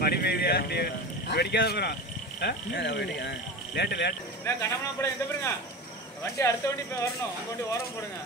மணி பெய்தியா வெடிக்காத போகிறோம் late late என்ன கண்ணம்னா போட எந்த பாருங்க வண்டி அடுத்த வண்டி இப்போ வரணும் அந்த வண்டி ஓரம் போடுங்க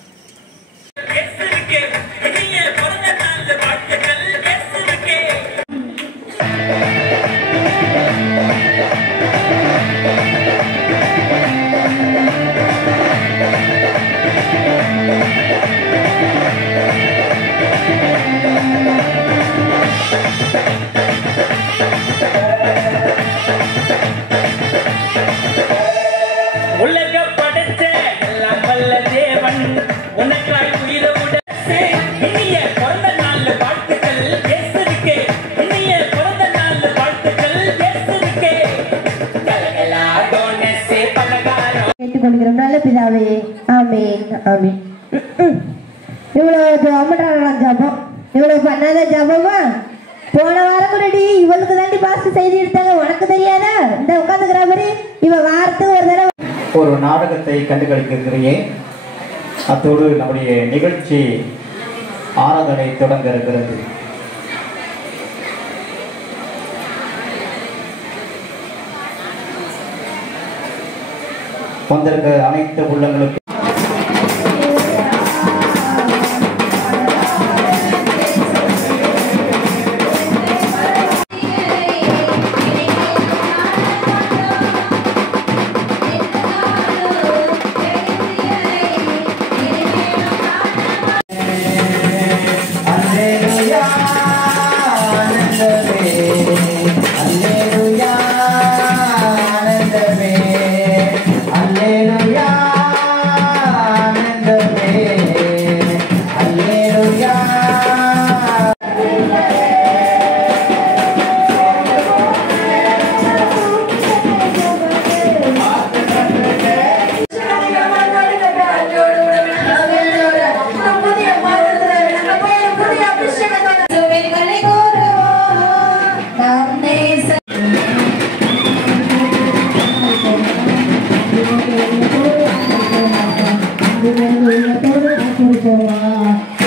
நல்ல பிதாவே ஆமீன் ஆமீன். இவ்வளவு அம்மட்டாளம் ஜபம் இவ்வளவு பண்ணாத ஜபமா போன வாரம் கூடடி இவளுக்கு தாண்டி பாஸ்ட் செய்தி எடுத்தாங்க உனக்கு தெரியாதா இந்த உட்காந்துக்கிற மாதிரி இவ வாரத்துக்கு ஒரு தடவை ஒரு நாடகத்தை கண்டுகளிக்கிறேன். அத்தோடு நம்முடைய நிகழ்ச்சி ஆராதனை தொடங்க இருக்கிறது. வந்திருக்க அனைத்து உள்ளங்களுக்கு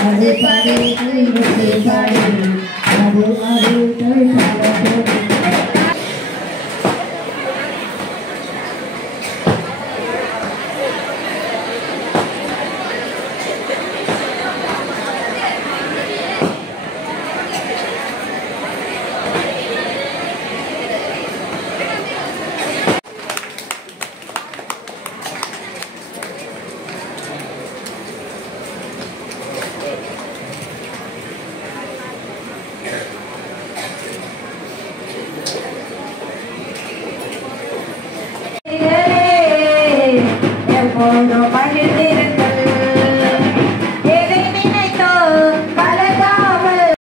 அது